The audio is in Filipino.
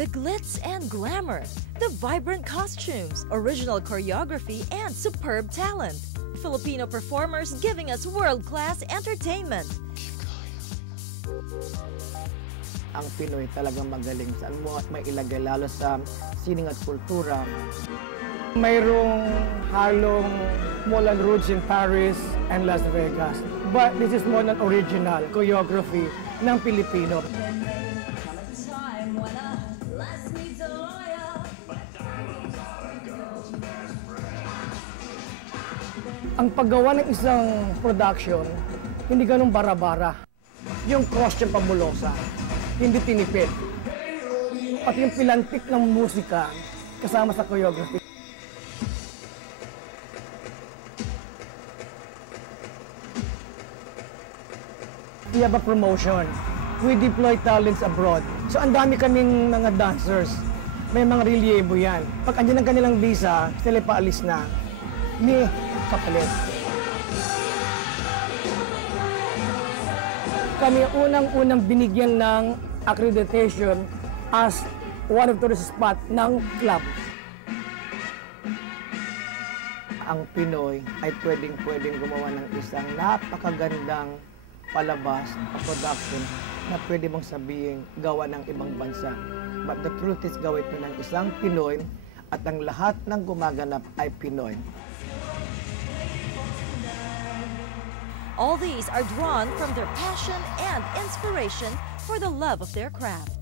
The glitz and glamour, the vibrant costumes, original choreography, and superb talent. Filipino performers giving us world-class entertainment. Ang Pinoy talagang magaling. Saan mo at may ilagay lalo sa sining at kultura. Mayroong halong Moulin Rouge in Paris and Las Vegas. But this is more than original choreography ng Pilipino. Ang paggawa ng isang production, hindi ganun bara-bara. Yung costume pabulosa, hindi tinipid. Pati yung pilantik ng musika, kasama sa choreography. We have a promotion. We deploy talents abroad. So ang dami kaming mga dancers. May mga relievo yan. Pag andyan ang kanilang visa, sila paalis na. Ni kapalit. Kami unang-unang binigyan ng accreditation as one of the spot ng club. Ang Pinoy ay pwedeng gumawa ng isang napakagandang palabas o production na pwede mong sabihin gawa ng ibang bansa. But the truth is gawa ito ng isang Pinoy at ang lahat ng gumaganap ay Pinoy. All these are drawn from their passion and inspiration for the love of their craft.